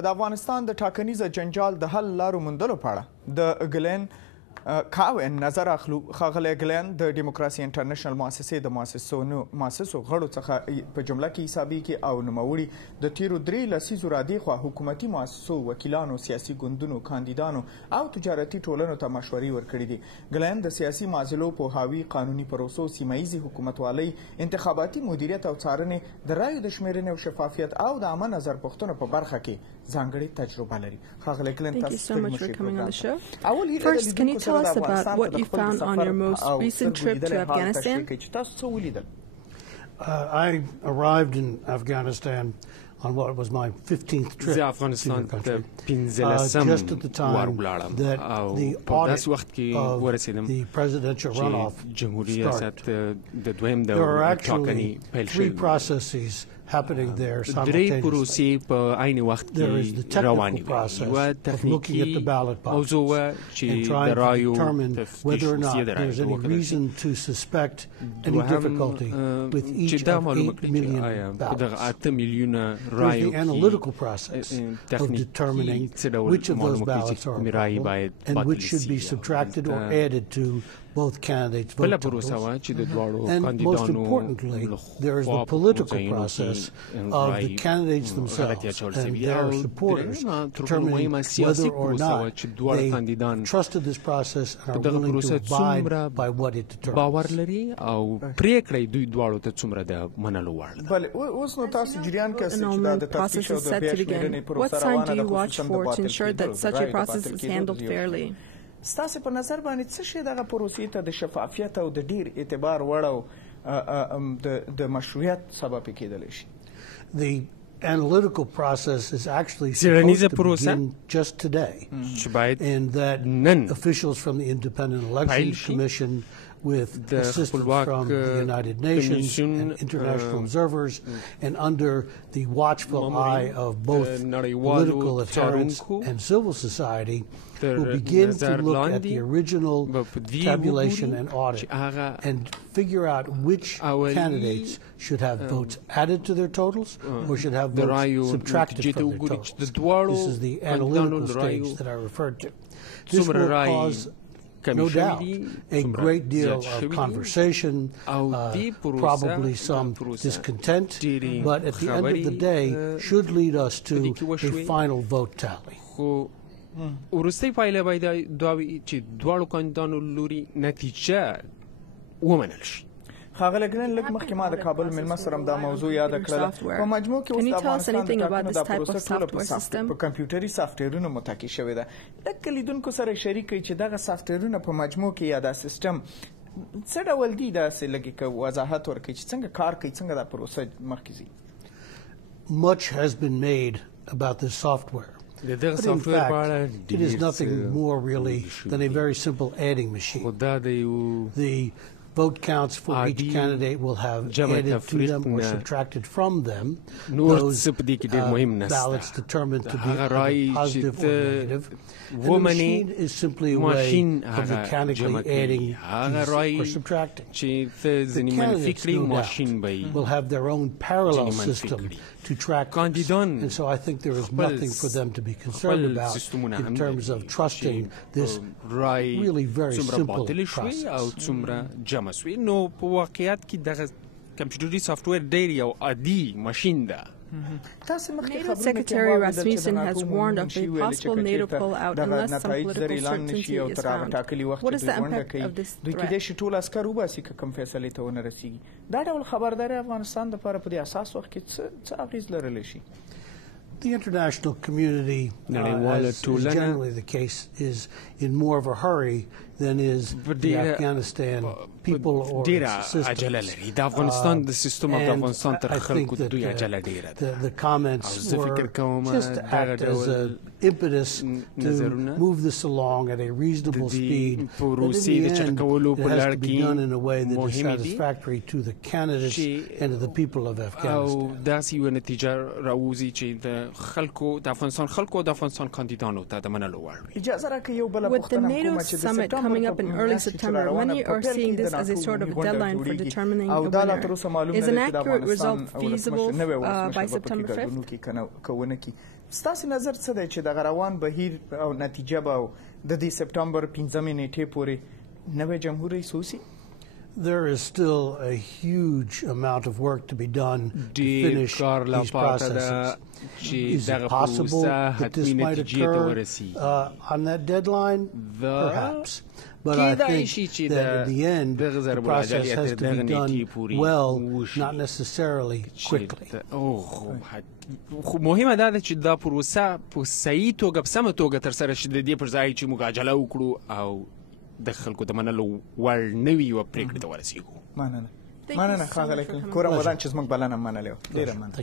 د افغانستان د ټاکنیز جنجال د حل لارو موندلو په اړه د گلېن کاؤن نظر اخلو. ښاغلی گلېن د ډیموکراسي انټرنشل موسسې د موسسو غړو څخه په جمله کې حسابیږي او نوموړي د تیرو 3 لسیزو رادیخوا حکومتي موسسو وکیلانو سیاسي گوندونو کاندیدانو او تجارتي ټولنو ته مشورې ورکړي دي. گلېن د سیاسي معضلو پوهاوي، قانوني پروسو، سیمهیزې حکومتوالۍ، انتخاباتي مدیریت او څارنې، د رایو د شمېرنې او شفافیت او د عامه نظر پوښتنو په برخه کې ځانګړې تجربه لري. ښاغلی گلېن، Thank you so much for coming on the show. First, can you tell us about what you found on your most recent trip to Afghanistan? I arrived in Afghanistan on what was my 15th trip to the country, just at the time that the audit of the presidential runoff started. There are actually 3 processes happening there simultaneously. There is the technical process of looking at the ballot boxes and trying to determine whether or not there's any reason to suspect any difficulty with each of 8 million ballots. There's the analytical process of determining which of those ballots are applicable and which should be subtracted or added to both candidates' vote totals. And most importantly, there is the political process of the candidates themselves and their supporters determining whether or not they trusted this process and are willing to abide by what it determines. The enrollment process is set to begin. What sign do you watch for to ensure that such a process is handled fairly? ستاسو په نظر باندې څه شی دغه پروسې ته د شفافیت او د ډیر اعتبار وړ او د مشروعیت سبب کېدلی شي؟ The analytical process is actually supposed to begin just today, and that officials from the Independent Election Commission, with assistance from the United Nations and international observers, and under the watchful eye of both political adherents and civil society, will begin to look at the original tabulation and audit and figure out which candidates should have votes added to their totals or should have votes subtracted from their totals. This is the analytical stage that I referred to. This will cause, no doubt, a great deal of conversation, probably some discontent, but at the end of the day should lead us to a final vote tally. وروستۍ پایله باید دا وي چې دواړو کاندیدانو لوري نتیجه ومنل شي. ښاغلی گلېن، لږ مخکې ما د کابل میلمه سره هم دا موضوع یاده کړله. په مجموع کې اوس د افغانستان د ټاکنو دا پروسه ټوله په کمپیوټري سافټویرونو متکي شوې ده. لږ لیدونکو سره شریک کړئ چې دغه سافټویرونه په مجموع کې یا دا سیسټم څه ډول دي، داسې لږ وضاحت ورکړئ چې څنګه کار کوي، څنګه دا پروسه مخکې ځي. Much has been made about this software. But in fact, it is nothing more really than a very simple adding machine. The vote counts for each candidate will have added to them or subtracted from them. Those ballots determined to be positive or negative. And the machine is simply a way of mechanically adding or subtracting. The candidates, no doubt, will have their own parallel system to track this. And so I think there is nothing for them to be concerned about in terms of trusting this really very simple process. نو په واقعیت کې دغه کمپیوټري سافټویر ډېر یو عادي ماشین ده. NATO Secretary Rasmussen has warned of a possible NATO pullout unless some political certainty is found. What is the impact of this threat? دوی کېدای شي ټول عسکر وباسي که کوم فیصلې ته ونه رسېږي. دا ډول خبرداری افغانستان دپاره په دې اساس وخت کې څه اغېز لرلی شي؟ The international community, as is generally the case, is in more of a hurry than is the Afghanistan people or its systems. And I think that the comments were just to act as an impetus to move this along at a reasonable speed. But in the end, it has to be done in a way that is satisfactory to the candidates and to the people of Afghanistan. With the NATO summit coming up in early September, many are seeing this as a sort of deadline for determining a winner. Is an accurate result feasible by September 5th? ستاسو نظر څه دی چې دغه روان بهیر او نتیجه به د دې سپټمبر 15 نیټې پورې نوی جمهور رئیس اوسي؟ There is still a huge amount of work to be done to finish these processes. Is it possible that this might occur on that deadline? Perhaps. But I think that in the end, the process has to be done well, not necessarily quickly. مهمه دا ده چې دا پروسه په صحیح توګه په سمه توګه ترسره شي، د دې پر ځای چې موږ عجله وکړو او د خلکو د منلو وړ نه وي یوه پرېکړې ته ورسېږو. مننه ښاغلی کورم ودان چې زموږ بلنه منلې وه. ډېره مننه.